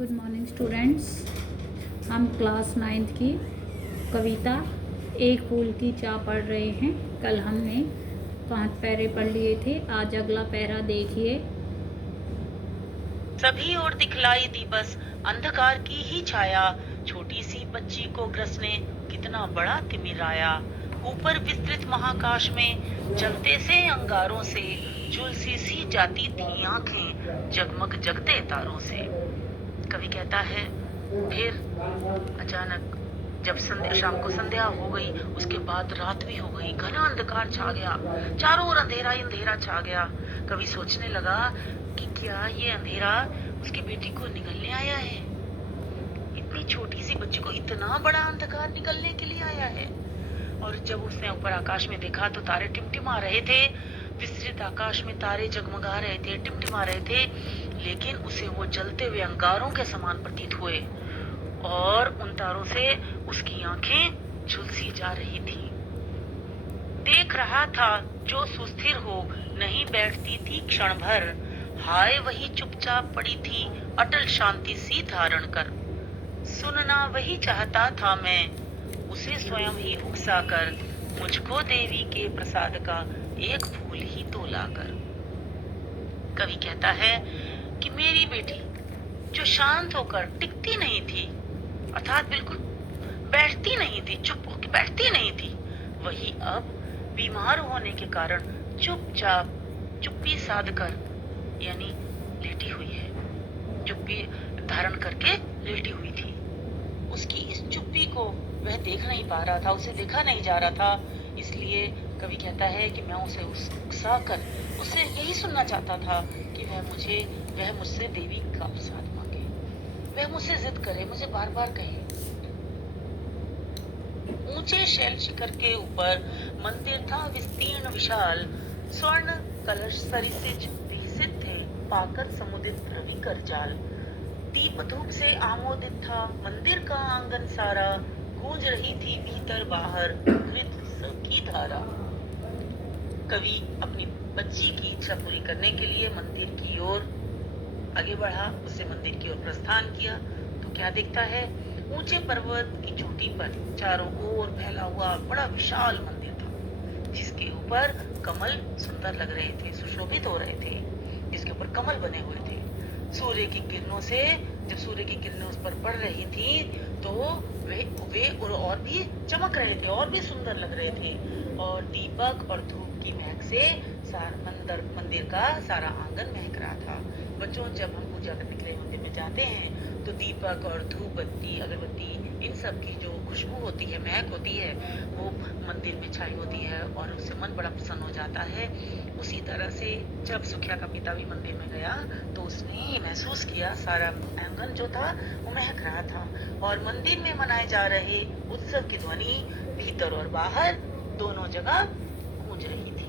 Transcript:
Good morning students. हम class 9th की कविता एक फूल की चाह पढ़ रहे हैं। कल हमने 5 पैरे पढ़ लिए थे। आज अगला पैरा देखिए। सभी ओर दिखलाई दी बस अंधकार की ही छाया, छोटी सी बच्ची को ग्रस ने कितना बड़ा तिमिराया। ऊपर विस्तृत महाकाश में जलते से अंगारों से झुलसी सी जाती थी आंखें जगमग जगते तारों से। कवि कहता है, फिर अचानक जब शाम को संध्या हो गई, उसके बाद रात भी हो गई, घना अंधकार छा गया, चारों ओर अंधेरा ही अंधेरा छा गया। कवि सोचने लगा कि क्या ये अंधेरा उसकी बेटी को निगलने आया है। इतनी छोटी सी बच्ची को इतना बड़ा अंधकार निगलने के लिए आया है। और जब उसने ऊपर आकाश में देखा तो तारे टिमटिमा रहे थे। विस्तृत आकाश में तारे जगमगा रहे थे, टिमटिमा रहे थे, लेकिन उसे वो जलते हुए अंगारों के समान प्रतीत हुए और उन तारों से उसकी आंखें झुलसी जा रही थी। देख रहा था जो सुस्थिर हो नहीं बैठती थी क्षण भर, हाय वही चुपचाप पड़ी थी अटल शांति सी धारण कर। सुनना वही चाहता था मैं, उसे स्वयं ही उकसा कर, मुझको देवी के प्रसाद का एक फूल ही तो लाकर। कवि कहता है कि मेरी बेटी जो शांत होकर टिकती नहीं थी, अर्थात बिल्कुल बैठती नहीं थी, चुप होकर बैठती नहीं थी, वही अब बीमार होने के कारण चुपचाप चुप्पी साध कर यानी लेटी हुई है, चुप्पी धारण करके लेटी हुई थी। उसकी इस चुप्पी को वह देख नहीं पा रहा था, उसे देखा नहीं जा रहा था। इसलिए कवि कहता है कि मैं उसे उकसा कर उसे यही सुनना चाहता था कि वह मुझसे देवी का प्रसाद मांगे, वह मुझसे जिद करे, मुझे बार बार कहे। ऊंचे शैल शिखर के ऊपर मंदिर था विस्तीर्ण विशाल, स्वर्ण कलश सरिसिज विकसित थे पाकर समुदित रवि कर जाल। दीप धूप से आमोदित था मंदिर का आंगन सारा, गूंज रही थी भीतर बाहर घृत की धारा। कवि अपनी बच्ची की इच्छा पूरी करने के लिए मंदिर की ओर आगे बढ़ा, उसे मंदिर की ओर प्रस्थान किया तो क्या दिखता है, ऊंचे पर्वत की चोटी पर चारों ओर फैला हुआ बड़ा विशाल मंदिर था, जिसके ऊपर कमल सुंदर लग रहे थे, सुशोभित हो रहे थे, जिसके ऊपर कमल बने हुए थे। सूर्य की किरणों से जब सूर्य की किरणें उस पर पड़ रही थी तो वे और भी चमक रहे थे और भी सुंदर लग रहे थे। और दीपक और धूप की महक से मंदिर का सारा आंगन महक रहा था। बच्चों, जब हम पूजा करने के लिए मंदिर में जाते हैं तो दीपक और धूप बत्ती, अगरबत्ती, इन सब की जो खुशबू होती है, महक होती है, वो मंदिर में छाई होती है और उससे मन बड़ा प्रसन्न हो जाता है। उसी तरह से जब सुखिया का पिता भी मंदिर में गया तो उसने महसूस किया सारा आंगन जो था वो महक रहा था और मंदिर में मनाए जा रहे उत्सव की ध्वनि भीतर और बाहर दोनों जगह गूंज रही थी।